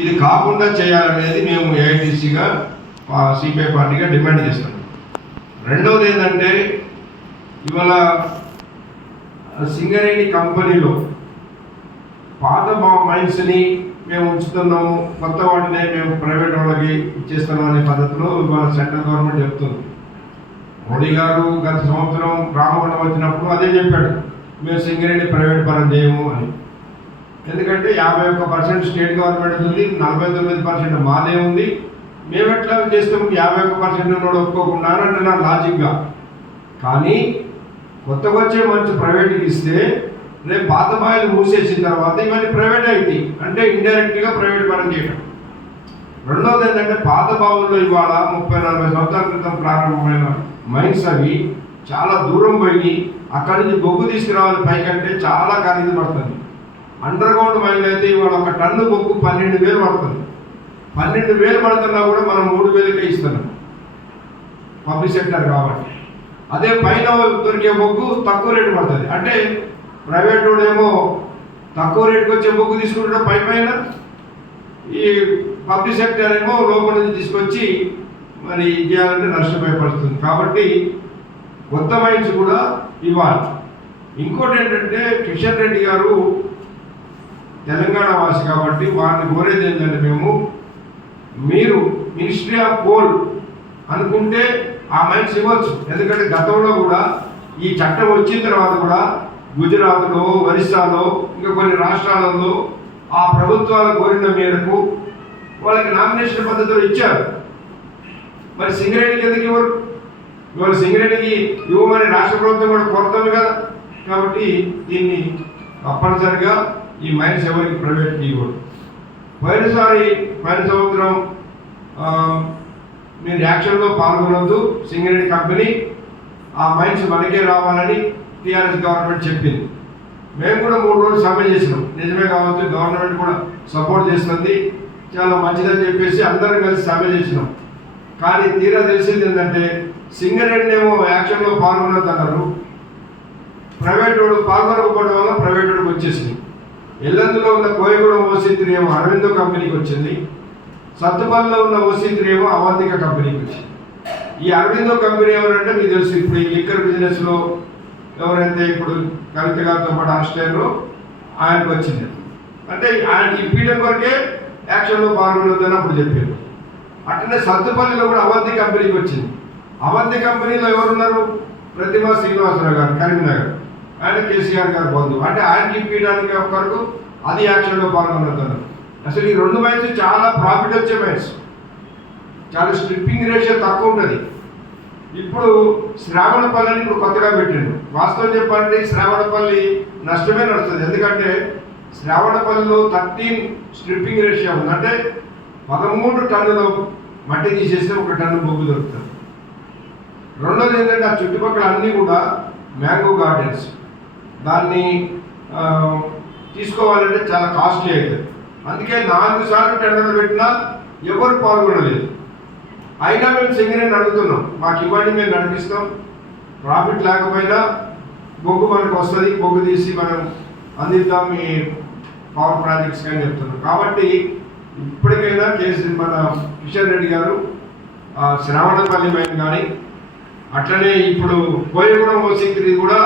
ఇది కాకుండా చేయాలనేది మేము ఏఐటీసీగా సిపిఐ పార్టీగా డిమాండ్ చేస్తాం. రెండవది ఏంటంటే ఇవాళ సింగరేణి కంపెనీలో పాత మా మైన్స్ని మేము ఉంచుతున్నాము కొత్త వాటిని మేము ప్రైవేట్ వాళ్ళకి ఇచ్చేస్తున్నాం అనే పద్ధతిలో ఇవాళ సెంట్రల్ గవర్నమెంట్ చెప్తుంది. మోడీ గారు గత సంవత్సరం రామగుండం వచ్చినప్పుడు అదే చెప్పాడు మేము సింగరేణి ప్రైవేట్ పరం చేయము అని. ఎందుకంటే యాభై ఒక్క పర్సెంట్ స్టేట్ గవర్నమెంట్ ఉంది నలభై తొమ్మిది పర్సెంట్ మాదే ఉంది. మేము ఎట్లా చేస్తాం? యాభై ఒక్క పర్సెంట్ కూడా ఒప్పుకోకుండా అని అంటున్నారు లాజిక్గా. కానీ కొత్తగా వచ్చే మంచి ప్రైవేట్కి ఇస్తే రేపు పాత బాయిలు మూసేసిన తర్వాత ఇవన్నీ ప్రైవేట్ అయింది అంటే ఇండైరెక్ట్గా ప్రైవేట్ పరం చేయడం రెండవది ఏంటంటే పాత బావుల్లో ఇవాళ ముప్పై నలభై సంవత్సరాల క్రితం ప్రారంభమైన మైన్స్ అవి చాలా దూరం పోయి అక్కడి నుంచి బొగ్గు తీసుకురావాలి పైకంటే చాలా ఖరీదు పడుతుంది. అండర్ గ్రౌండ్ మైన్లు అయితే ఇవాళ ఒక టన్ను బొగ్గు పన్నెండు వేలు పడుతుంది. పన్నెండు వేలు పడుతున్నా కూడా మనం మూడు వేలకే ఇస్తున్నాం. పబ్లిక్ సెక్టర్ కాబట్టి. అదే పైన దొరికే బొగ్గు తక్కువ రేటు పడుతుంది. అంటే ప్రైవేట్ ఏమో తక్కువ రేటుకి వచ్చే బొగ్గు తీసుకుంటాడు పై పైన. ఈ పబ్లిక్ సెక్టర్ ఏమో లోపల నుంచి తీసుకొచ్చి మరి ఇది చేయాలంటే నష్టపోయే పడుతుంది కాబట్టి కొత్త మైన్స్ కూడా ఇవ్వాలి. ఇంకోటి ఏంటంటే కిషన్ రెడ్డి గారు తెలంగాణ వాసి కాబట్టి వారిని కోరేది ఏంటంటే మేము మీరు మినిస్ట్రీ ఆఫ్ కోల్ అనుకుంటే ఆ మైండ్స్ ఇవ్వచ్చు. ఎందుకంటే గతంలో కూడా ఈ చట్టం వచ్చిన తర్వాత కూడా గుజరాత్లో ఒరిస్సాలో ఇంకా కొన్ని రాష్ట్రాలలో ఆ ప్రభుత్వాలు కోరిన మేరకు వాళ్ళకి నామినేషన్ పద్ధతిలో ఇచ్చారు. మరి సింగరేణికి ఎందుకు ఇవ్వరు? ఇవాళ సింగరేణికి ఇవ్వమని రాష్ట్ర ప్రభుత్వం కూడా కోరుతుంది కదా. కాబట్టి దీన్ని తప్పనిసరిగా ఈ మైన్స్ ఎవరికి? ప్రైవేట్ ఇవ్వరు పోయినసారి పోయిన సంవత్సరం మీరు యాక్షన్లో పాల్గొనొద్దు సింగరేణి కంపెనీ ఆ మైన్స్ మనకే రావాలని టీఆర్ఎస్ గవర్నమెంట్ చెప్పింది. మేము కూడా మూడు రోజులు సమ్మె చేసినాం. నిజమే కావచ్చు గవర్నమెంట్ కూడా సపోర్ట్ చేస్తుంది. చాలా మంచిదని చెప్పేసి అందరం కలిసి సమ్మె చేసినాం. కానీ తీరా తెలిసింది ఏంటంటే సింగరేణి ఏమో యాక్షన్లో పాల్గొనొద్దన్నారు. ప్రైవేట్ వాడు పాల్గొనకపోవడం వల్ల ప్రైవేట్ వాడికి వచ్చేసింది. ఎల్లందులో ఉన్న కోయగూడెం ఓసీ ఏమో అరవిందో కంపెనీకి వచ్చింది. సత్తుపల్లిలో ఉన్న ఓసీ అవంతిక కంపెనీకి వచ్చింది. ఈ అరవిందో కంపెనీ ఎవరంటే మీకు తెలుసు ఇప్పుడు ఈ లిక్కర్ బిజినెస్లో ఎవరైతే ఇప్పుడు కవిత గారితో పాటు ఆస్ట్రేలియాలో ఆయనకు వచ్చింది. అంటే ఆయన ఇప్పీయడం కొరకే యాక్షన్లో పాల్గొనొద్దని అప్పుడు చెప్పారు. అట్లనే సత్తుపల్లిలో కూడా అవంతి కంపెనీకి వచ్చింది. అవంతి కంపెనీలో ఎవరున్నారు? ప్రతిభా శ్రీనివాసరావు గారు కరీంనగర్. ఆయన కేసీఆర్ గారు బంధువు అంటే ఆయనకి ఇప్పించడానికి ఒకరు అది యాక్షన్లో పాల్గొన్నారు అసలు ఈ రెండు మ్యాచ్ చాలా ప్రాఫిట్ వచ్చే మ్యాచ్. చాలా స్ట్రిప్పింగ్ రేషియో తక్కువ ఉంటుంది. ఇప్పుడు శ్రావణపల్లిని ఇప్పుడు కొత్తగా పెట్టిండు. వాస్తవం చెప్పాలంటే శ్రావణపల్లి నష్టమే నడుస్తుంది. ఎందుకంటే శ్రావణపల్లిలో థర్టీన్ స్ట్రిప్పింగ్ రేషియో ఉంది. అంటే పదమూడు టన్నులు మట్టి తీసేస్తే ఒక టన్ను బొగ్గు దొరుకుతుంది. రెండోది ఏంటంటే ఆ చుట్టుపక్కల అన్నీ కూడా మ్యాంగో గార్డెన్స్. దాన్ని తీసుకోవాలంటే చాలా కాస్ట్లీ అవుతుంది అందుకే నాలుగు సార్లు టెండర్లు పెట్టినా ఎవరు పాల్గొనలేదు. అయినా మేము సింగరేణి అడుగుతున్నాం. మాకు ఇవ్వండి మేము నడిపిస్తాం. ప్రాఫిట్ లేకపోయినా బొగ్గు మనకు వస్తుంది బొగ్గు తీసి మనం అందిద్దాం మీ పవర్ ప్రాజెక్ట్స్ కానీ చెప్తున్నాం. కాబట్టి ఇప్పటికైనా కేసీ మన కిషన్ రెడ్డి గారు ఆ, శ్రావణపల్లి మైన్ కానీ అట్లనే ఇప్పుడు కోయగూడెం ఓసీకి కూడా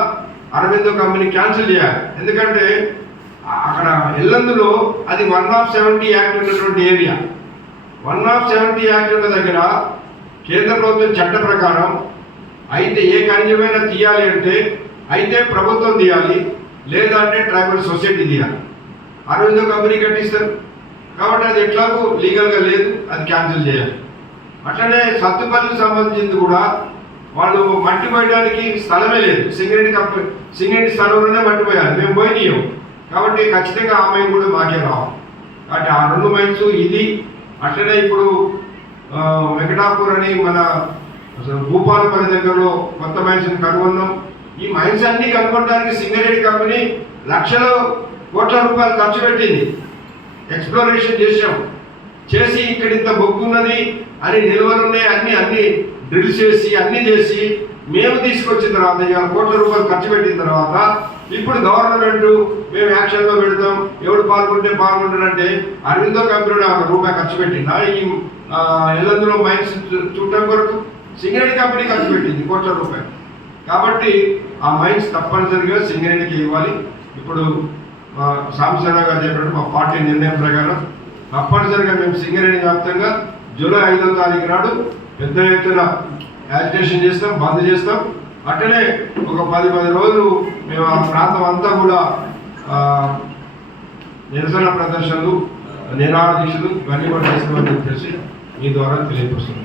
అరవిందో కంపెనీ క్యాన్సిల్ చేయాలి. ఎందుకంటే అక్కడ ఎల్లందులో అది వన్ ఆఫ్ సెవెంటీ యాక్ట్ ఉన్నటువంటి area. One of seventy act ఉన్న దగ్గర కేంద్ర ప్రభుత్వం చట్ట ప్రకారం అయితే ఏ ఖనిజమైనా తీయాలి అంటే అయితే ప్రభుత్వం తీయాలి లేదంటే ట్రైబల్ సొసైటీ తీయాలి. అరవిందో కంపెనీ కట్టిస్తారు. కాబట్టి అది ఎట్లాగూ లీగల్గా లేదు అది క్యాన్సిల్ చేయాలి. అట్లనే సత్తుపల్లికి సంబంధించింది కూడా వాళ్ళు మట్టి పోయడానికి స్థలమే లేదు. సింగరేణి కంపెనీ సింగరేణి స్థలంలోనే మట్టి పోయాలి మేము పోయినాం కాబట్టి ఖచ్చితంగా ఆ మైన్ కూడా మాకే రావు కాబట్టి ఆ రెండు మైన్స్ ఇది. అట్లనే ఇప్పుడు వెంకటాపూర్ అని మన భూపాలపల్లి దగ్గరలో కొత్త మైన్స్ని కనుగొన్నాం. ఈ మైన్స్ అన్ని కనుగొనడానికి సింగరేణి కంపెనీ లక్షల కోట్ల రూపాయలు ఖర్చు పెట్టింది. ఎక్స్ప్లోరేషన్ చేసాం చేసి ఇక్కడ ఇంత బొగ్గు ఉన్నది. అని నిల్వలున్నాయి అన్ని అన్ని డ్రిల్ చేసి అన్ని చేసి మేము తీసుకొచ్చిన తర్వాత ఇవాళ కోట్ల రూపాయలు ఖర్చు పెట్టిన తర్వాత ఇప్పుడు గవర్నమెంట్ మేము యాక్షన్లో పెడతాం. ఎవడు పాల్గొంటే పాల్గొంటాడంటే అరవిందో కంపెనీ ఒక రూపాయి ఖర్చు పెట్టిందా ఈ ఎల్లందులో మైన్స్ చూడటం కొరకు సింగరేణి కంపెనీ ఖర్చు పెట్టింది కోట్ల రూపాయలు. కాబట్టి ఆ మైన్స్ తప్పనిసరిగా సింగరేణికి ఇవ్వాలి. ఇప్పుడు మా సాంబశివరావు గారు చెప్పినట్టు మా పార్టీ నిర్ణయం ప్రకారం తప్పనిసరిగా మేము సింగరేణి వ్యాప్తంగా జూలై ఐదో తారీఖు నాడు పెద్ద ఎత్తున యాజిటేషన్ చేస్తాం బంద్ చేస్తాం. అట్లనే ఒక పది పది రోజులు మేము ఆ ప్రాంతం అంతా కూడా నిరసన ప్రదర్శనలు నిరాహార దీక్షలు ఇవన్నీ కూడా చేస్తామని చెప్పేసి మీ ద్వారా తెలియపరుస్తున్నాం.